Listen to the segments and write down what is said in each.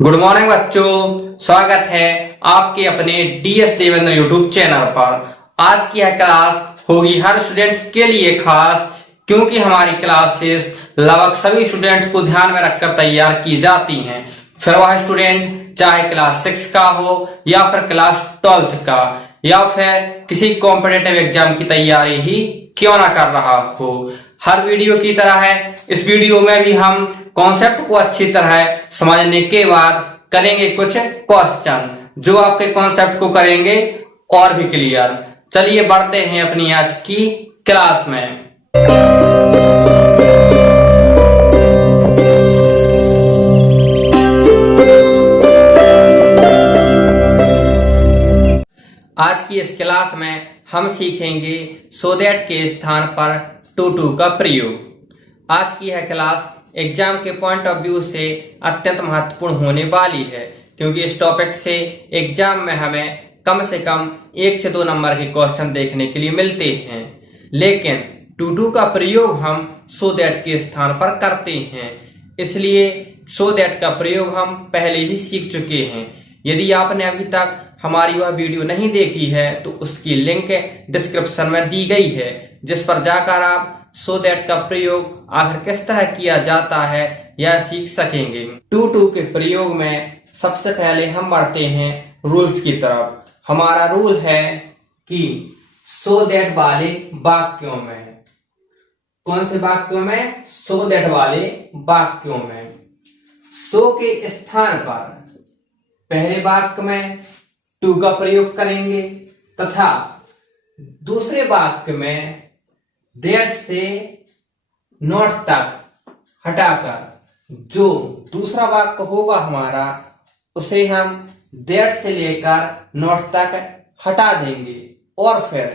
Good morning बच्चों, स्वागत है आपके अपने डीएस देवेंद्र यूट्यूब चैनल पर। आज की यह क्लास होगी हर स्टूडेंट के लिए खास, क्योंकि हमारी क्लासेस लगभग सभी स्टूडेंट को ध्यान में रखकर तैयार की जाती हैं। फिर वह स्टूडेंट चाहे क्लास 6 का हो या फिर क्लास 12th का या फिर किसी कॉम्पिटिटिव एग्जाम की तैयारी ही क्यों ना कर रहा हो। हर वीडियो की तरह है इस वीडियो में भी हम कॉन्सेप्ट को अच्छी तरह समझने के बाद करेंगे कुछ क्वेश्चन, जो आपके कॉन्सेप्ट को करेंगे और भी क्लियर। चलिए बढ़ते हैं अपनी आज की क्लास में। आज की इस क्लास में हम सीखेंगे सो दैट के स्थान पर टू टू का प्रयोग। आज की यह क्लास एग्जाम के पॉइंट ऑफ व्यू से अत्यंत महत्वपूर्ण होने वाली है, क्योंकि इस टॉपिक से एग्जाम में हमें कम से कम 1 से 2 नंबर के क्वेश्चन देखने के लिए मिलते हैं। लेकिन टू टू का प्रयोग हम सो दैट के स्थान पर करते हैं, इसलिए सो दैट का प्रयोग हम पहले ही सीख चुके हैं। यदि आपने अभी तक हमारी वह वीडियो नहीं देखी है तो उसकी लिंक डिस्क्रिप्शन में दी गई है, जिस पर जाकर आप सो दैट का प्रयोग आखिर किस तरह किया जाता है यह सीख सकेंगे। टू टू के प्रयोग में सबसे पहले हम बढ़ते हैं रूल्स की तरफ। हमारा रूल है कि सो दैट वाले वाक्यों में, कौन से वाक्यों में? सो दैट वाले वाक्यों में सो के स्थान पर पहले वाक्य में टू का प्रयोग करेंगे तथा दूसरे वाक्य में दैट से नॉट तक हटाकर जो दूसरा वाक्य होगा हमारा, उसे हम दैट से लेकर नॉट तक हटा देंगे और फिर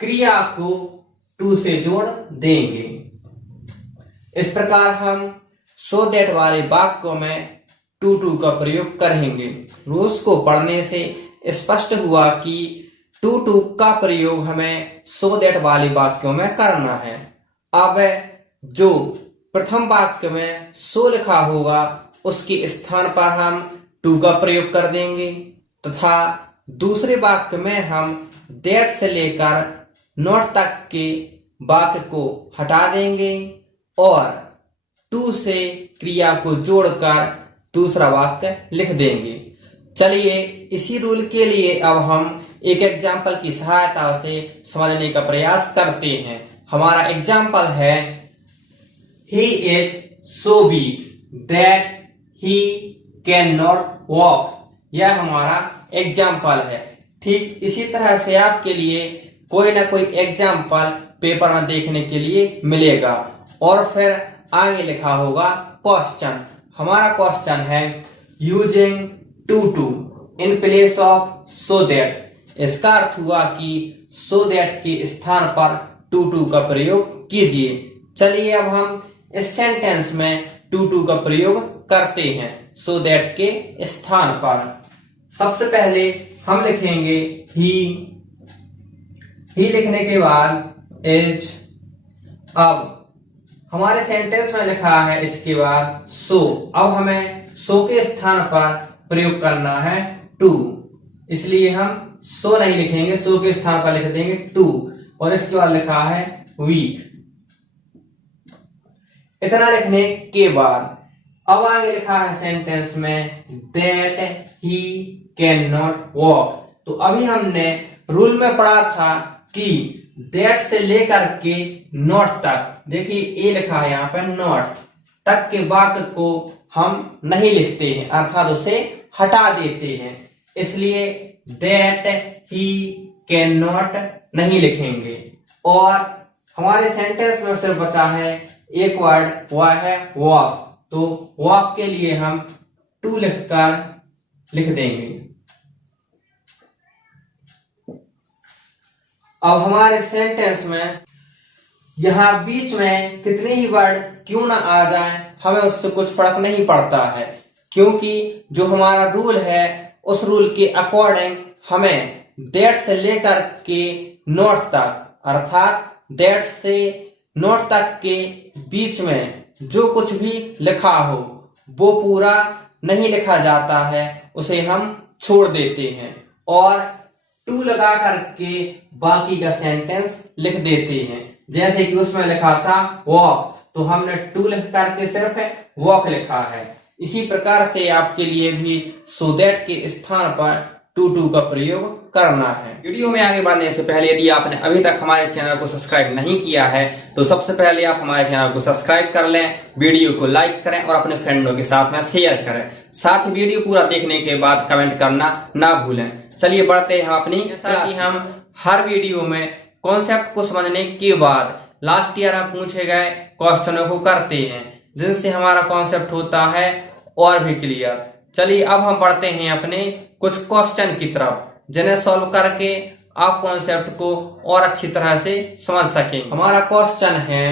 क्रिया को टू से जोड़ देंगे। इस प्रकार हम सो दैट वाले वाक्यों में टू टू का प्रयोग करेंगे। रूल्स को पढ़ने से स्पष्ट हुआ कि टू टू का प्रयोग हमें सो दैट वाले वाक्यों में करना है। अब जो प्रथम वाक्य में सो लिखा होगा उसके स्थान पर हम टू का प्रयोग कर देंगे तथा दूसरे वाक्य में हम दैट से लेकर नॉट तक के वाक्य को हटा देंगे और टू से क्रिया को जोड़कर दूसरा वाक्य लिख देंगे। चलिए इसी रूल के लिए अब हम एक एग्जाम्पल की सहायता से समझने का प्रयास करते हैं। हमारा एग्जाम्पल है He is so weak that he cannot walk। यह हमारा एग्जाम्पल है। ठीक इसी तरह से आपके लिए कोई ना कोई एग्जाम्पल पेपर में देखने के लिए मिलेगा और फिर आगे लिखा होगा क्वेश्चन। हमारा क्वेश्चन है using too too in place of so that. इसका अर्थ हुआ कि सो दैट के स्थान पर टू टू का प्रयोग कीजिए। चलिए अब हम इस सेंटेंस में टू टू का प्रयोग करते हैं सो दैट के स्थान पर। सबसे पहले हम लिखेंगे ही लिखने के बाद इज। अब हमारे सेंटेंस में लिखा है इज के बाद सो। अब हमें सो के स्थान पर प्रयोग करना है टू, इसलिए हम सो नहीं लिखेंगे, सो के स्थान पर लिख देंगे टू और इसके बाद लिखा है वीक। इतना लिखने के बाद अब आगे लिखा है सेंटेंस में that he can not walk. तो अभी हमने रूल में पढ़ा था कि दैट से लेकर के नॉट तक, देखिए ए लिखा है यहाँ पर, नॉट तक के वाक्य को हम नहीं लिखते हैं, अर्थात उसे हटा देते हैं, इसलिए दैट ही कैन नॉट नहीं लिखेंगे। और हमारे सेंटेंस में सिर्फ बचा है एक वर्ड, वह है वॉक। तो वॉक के लिए हम टू लिखकर लिख देंगे। अब हमारे सेंटेंस में यहां बीच में कितने ही वर्ड क्यों ना आ जाए, हमें उससे कुछ फर्क नहीं पड़ता है, क्योंकि जो हमारा रूल है उस रूल के अकॉर्डिंग हमें दैट से लेकर के नॉट तक, अर्थात दैट से नॉट तक के बीच में जो कुछ भी लिखा हो वो पूरा नहीं लिखा जाता है उसे हम छोड़ देते हैं और टू लगा करके बाकी का सेंटेंस लिख देते हैं। जैसे कि उसमें लिखा था वॉक, तो हमने टू लिख करके सिर्फ वॉक लिखा है। इसी प्रकार से आपके लिए भी सो दैट के स्थान पर टू का प्रयोग करना है। वीडियो में आगे बढ़ने से पहले यदि आपने अभी तक हमारे चैनल को सब्सक्राइब नहीं किया है तो सबसे पहले आप हमारे चैनल को सब्सक्राइब कर लें, वीडियो को लाइक करें और अपने फ्रेंडों के साथ में शेयर करें। साथ ही वीडियो पूरा देखने के बाद कमेंट करना ना भूलें। चलिए बढ़ते हैं अपनी। जैसा कि हम हर वीडियो में कॉन्सेप्ट को समझने के बाद लास्ट ईयर में पूछे गए क्वेश्चनों को करते हैं, जिनसे हमारा कॉन्सेप्ट होता है और भी क्लियर। चलिए अब हम बढ़ते हैं अपने कुछ क्वेश्चन की तरफ, जिन्हें सॉल्व करके आप कॉन्सेप्ट को और अच्छी तरह से समझ सकें। हमारा क्वेश्चन है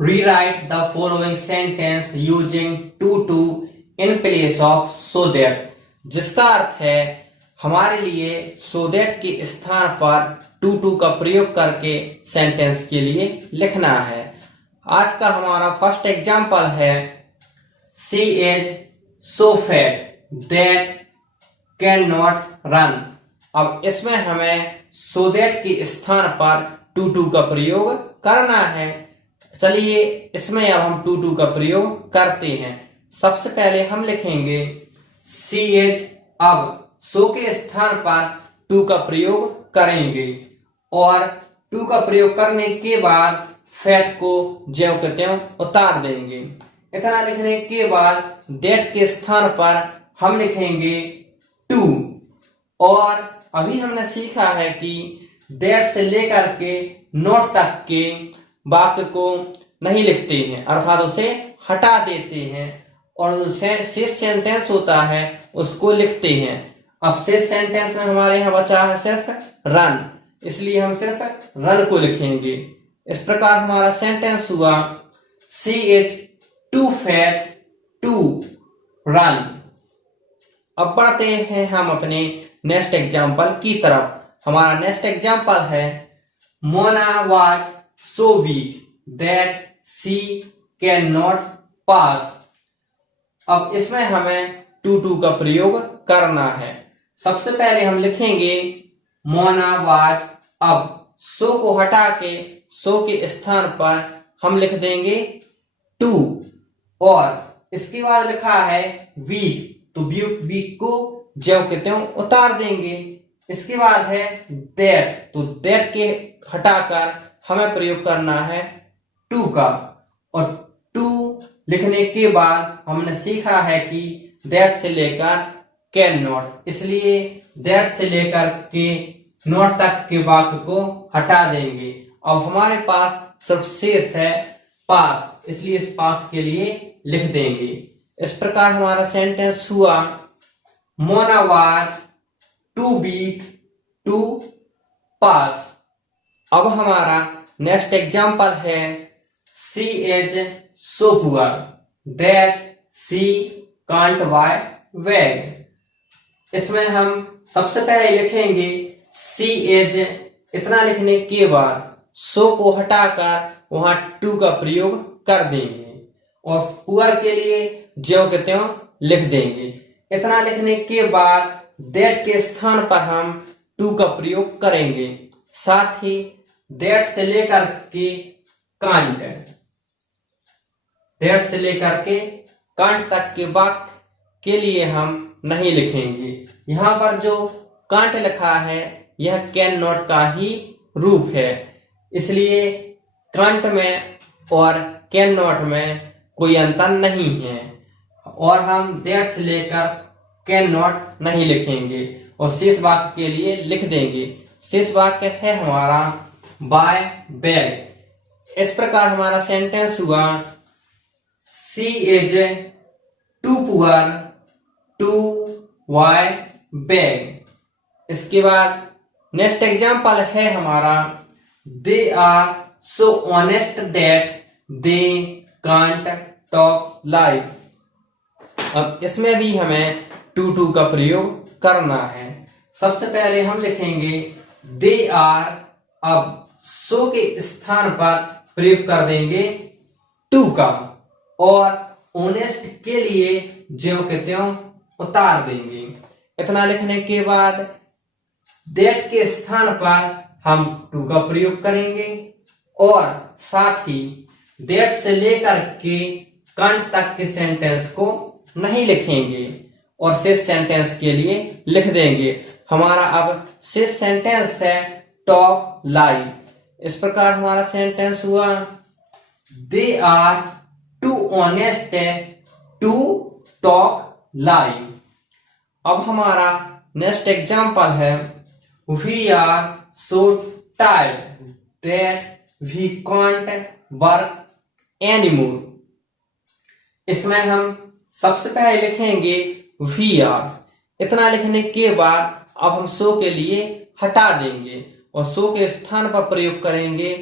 rewrite the following sentence using too in place of so that, जिसका अर्थ है हमारे लिए सो दैट के स्थान पर टू का प्रयोग करके सेंटेंस के लिए लिखना है। आज का हमारा फर्स्ट एग्जाम्पल है she is so fat that can not run. अब इसमें हमें सो दैट के स्थान पर टू का प्रयोग करना है। चलिए इसमें अब हम टू का प्रयोग करते हैं। सबसे पहले हम लिखेंगे शी इज, अब सो के स्थान पर टू का प्रयोग करेंगे और टू का प्रयोग करने के बाद फैट को ज्यों के त्यों उतार देंगे। इतना लिखने के बाद दैट के स्थान पर हम लिखेंगे टू, और अभी हमने सीखा है कि दैट से लेकर के नॉट तक के वाक्य को नहीं लिखते हैं, अर्थात उसे हटा देते हैं और जो शेष सेंटेंस होता है उसको लिखते हैं। अब शेष सेंटेंस में हमारे यहाँ बचा है सिर्फ रन, इसलिए हम सिर्फ रन को लिखेंगे। इस प्रकार हमारा सेंटेंस हुआ she is too fat to run. अब बढ़ते हैं हम अपने नेक्स्ट एग्जाम्पल की तरफ। हमारा नेक्स्ट एग्जाम्पल है Mona was so weak that she can not pass. अब इसमें हमें टू का प्रयोग करना है। सबसे पहले हम लिखेंगे मोना वाज, अब सो को हटा के सो के स्थान पर हम लिख देंगे टू, और इसके बाद लिखा है वीक, तो वीक को ज्यों के त्यों उतार देंगे। इसके बाद है दैट, तो दैट के हटाकर हमें प्रयोग करना है टू का, और टू लिखने के बाद हमने सीखा है कि दैट से लेकर कैन नॉट, इसलिए दैट से लेकर के नॉट तक के वाक्य को हटा देंगे। अब हमारे पास सिर्फ शेष है पास, इसलिए इस पास के लिए लिख देंगे। इस प्रकार हमारा सेंटेंस हुआ Mona was too weak to pass. अब हमारा नेक्स्ट एग्जाम्पल है she is so poor that she can't buy bag. इसमें हम सबसे पहले लिखेंगे शी इज, इतना लिखने के बाद सो को हटाकर वहां टू का प्रयोग कर देंगे और पुअर के लिए ज्यों के त्यों लिख देंगे। इतना लिखने के बाद दैट के स्थान पर हम टू का प्रयोग करेंगे, साथ ही दैट से लेकर के कांट, दैट से लेकर के कांट तक के वाक्य के लिए हम नहीं लिखेंगे। यहाँ पर जो कांट लिखा है यह कैन नॉट का ही रूप है, इसलिए कांट में और कैन नॉट में कोई अंतर नहीं है, और हम दैट से लेकर कैन नॉट नहीं लिखेंगे और शेष वाक्य के लिए लिख देंगे। शेष वाक्य है हमारा बाय बैग। इस प्रकार हमारा सेंटेंस हुआ she is too poor to buy bag. इसके बाद नेक्स्ट एग्जाम्पल है हमारा they are so honest that they can't talk like. अब इसमें भी हमें टू का प्रयोग करना है। सबसे पहले हम लिखेंगे दे आर, अब सो के स्थान पर प्रयोग कर देंगे टू का, और ऑनेस्ट के लिए ज्यों के त्यों उतार देंगे। इतना लिखने के बाद दैट के स्थान पर हम टू का प्रयोग करेंगे और साथ ही दैट से लेकर के कंट तक के सेंटेंस को नहीं लिखेंगे और शेष सेंटेंस के लिए लिख देंगे। हमारा अब शेष सेंटेंस है टॉक लाई। इस प्रकार हमारा सेंटेंस हुआ, they are too honest to talk lie. अब हमारा नेक्स्ट एग्जाम्पल है, we are so tired that we can't work anymore. इसमें हम सबसे पहले लिखेंगे वी आर। इतना लिखने के बाद अब हम सो के लिए हटा देंगे और सो के स्थान पर प्रयोग करेंगे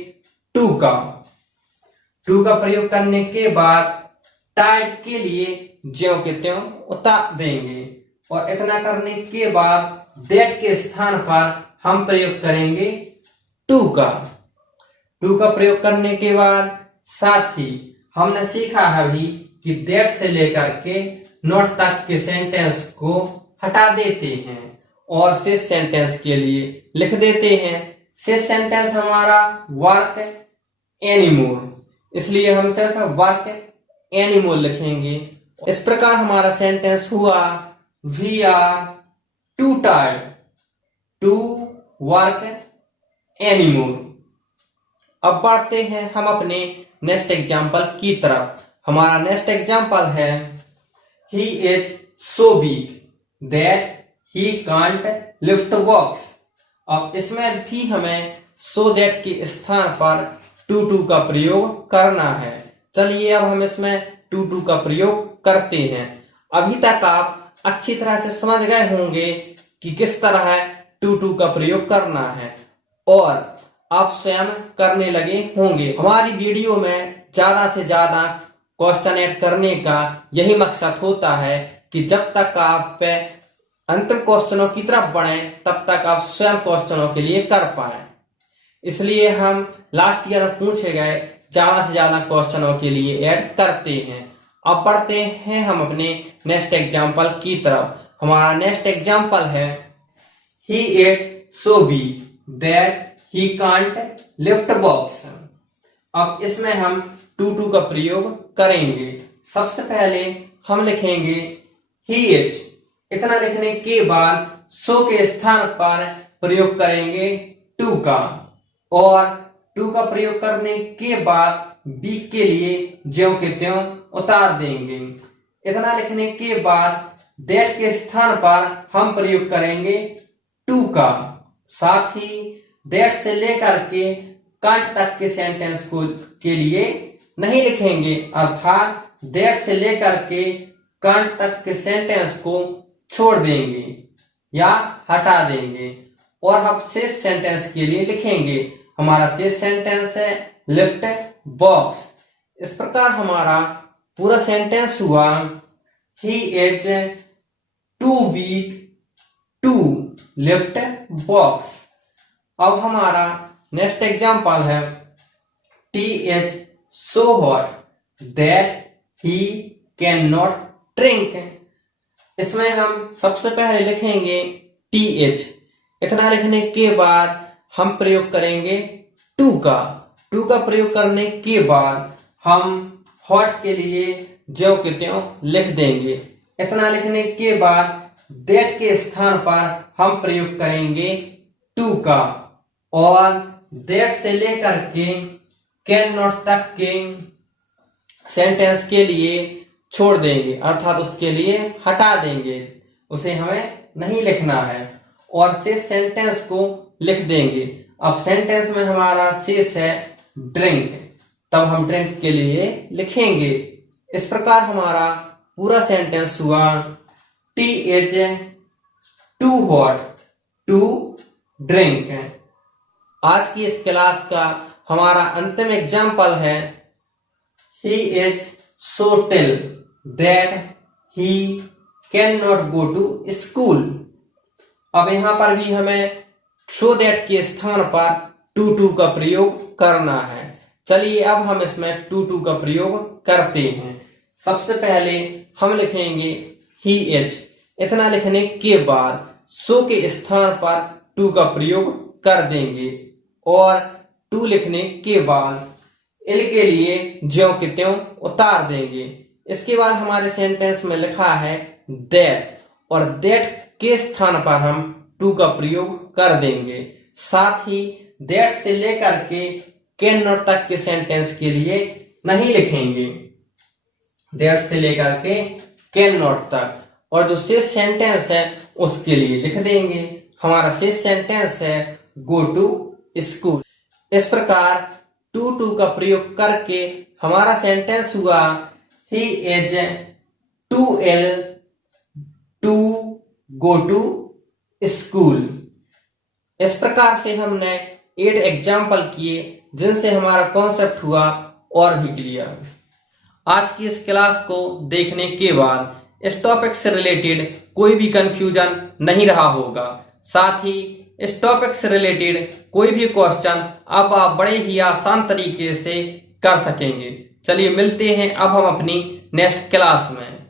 टू का। टू का प्रयोग करने के बाद टायर्ड के लिए ज्यों के त्यों उतार देंगे और इतना करने के बाद दैट के स्थान पर हम प्रयोग करेंगे टू का। टू का प्रयोग करने के बाद साथ ही हमने सीखा है अभी कि दैट से लेकर के नॉट तक के सेंटेंस को हटा देते हैं और शेष सेंटेंस के लिए लिख देते हैं। शेष सेंटेंस हमारा वर्क एनीमोर, इसलिए हम सिर्फ वर्क एनीमोर लिखेंगे। इस प्रकार हमारा सेंटेंस हुआ, we are too tired to work anymore. अब बढ़ते हैं हम अपने नेक्स्ट एग्जाम्पल की तरफ। हमारा नेक्स्ट एग्जाम्पल है, he is so weak that he can't lift box. अब इसमें भी हमें सो दैट के स्थान पर टू का प्रयोग करना है। चलिए अब हम इसमें टू का प्रयोग करते हैं। अभी तक आप अच्छी तरह से समझ गए होंगे कि किस तरह टू का प्रयोग करना है और आप स्वयं करने लगे होंगे। हमारी वीडियो में ज्यादा से ज्यादा क्वेश्चन ऐड करने का यही मकसद होता है कि जब तक आप अंतिम क्वेश्चनों की तरफ बढ़े तब तक आप स्वयं क्वेश्चनों के लिए कर पाए। इसलिए हम लास्ट ईयर में पूछे गए ज्यादा से ज्यादा क्वेश्चनों के लिए ऐड करते हैं। अब बढ़ते हैं हम अपने नेक्स्ट एग्जाम्पल की तरफ। हमारा नेक्स्ट एग्जाम्पल है, he is so weak that he can't lift box. अब इसमें हम टू का प्रयोग करेंगे। सबसे पहले हम लिखेंगे ही इज। इतना लिखने के बाद सो के स्थान पर प्रयोग करेंगे टू का और टू का प्रयोग करने के बाद वीक के लिए ज्यों के त्यों उतार देंगे। इतना लिखने के बाद दैट के स्थान पर हम प्रयोग करेंगे टू का। साथ ही दैट से लेकर के कांट तक के सेंटेंस को के लिए नहीं लिखेंगे, अर्थात दैट से लेकर के कांट तक के सेंटेंस को छोड़ देंगे या हटा देंगे और हम शेष सेंटेंस के लिए लिखेंगे। हमारा शेष सेंटेंस है लिफ्ट बॉक्स। इस प्रकार हमारा पूरा सेंटेंस हुआ, he is too weak to lift box. अब हमारा नेक्स्ट एग्जाम्पल है, tea is so hot that he can not drink. इसमें हम सबसे पहले लिखेंगे टी एच। इतना लिखने के बाद हम प्रयोग करेंगे टू का। टू का प्रयोग करने के बाद हम हॉट के लिए ज्यों के त्यों लिख देंगे। इतना लिखने के बाद दैट के स्थान पर हम प्रयोग करेंगे टू का और दैट से लेकर के कैन नॉट तक के सेंटेंस के लिए छोड़ देंगे, अर्थात उसके लिए हटा देंगे, उसे हमें नहीं लिखना है और शेष सेंटेंस को लिख देंगे। अब सेंटेंस में हमारा शेष है ड्रिंक, तब हम ड्रिंक के लिए लिखेंगे। इस प्रकार हमारा पूरा सेंटेंस हुआ, tea is too hot to drink. आज की इस क्लास का हमारा अंतिम एग्जाम्पल है, he is so till that he can not go to school. अब यहां पर भी हमें सो दैट के स्थान पर टू का प्रयोग करना है। चलिए अब हम इसमें टू का प्रयोग करते हैं। सबसे पहले हम लिखेंगे ही इज। इतना लिखने के बाद सो के स्थान पर टू का प्रयोग कर देंगे और टू लिखने के बाद इल के लिए ज्यों के त्यों उतार देंगे। इसके बाद हमारे सेंटेंस में लिखा है दैट और दैट के स्थान पर हम टू का प्रयोग कर देंगे। साथ ही दैट से लेकर के कैन नॉट तक के सेंटेंस के लिए नहीं लिखेंगे, दैट से लेकर के कैन नॉट तक, और जो शेष सेंटेंस है उसके लिए लिख देंगे। हमारा शेष सेंटेंस है गो टू स्कूल। इस प्रकार टू का प्रयोग करके हमारा सेंटेंस हुआ he is too ill to go to school. इस प्रकार से हमने 8 एग्जाम्पल किए जिनसे हमारा कॉन्सेप्ट हुआ और भी क्लियर। आज की इस क्लास को देखने के बाद इस टॉपिक से रिलेटेड कोई भी कंफ्यूजन नहीं रहा होगा। साथ ही इस टॉपिक से रिलेटेड कोई भी क्वेश्चन अब आप बड़े ही आसान तरीके से कर सकेंगे। चलिए मिलते हैं अब हम अपनी नेक्स्ट क्लास में।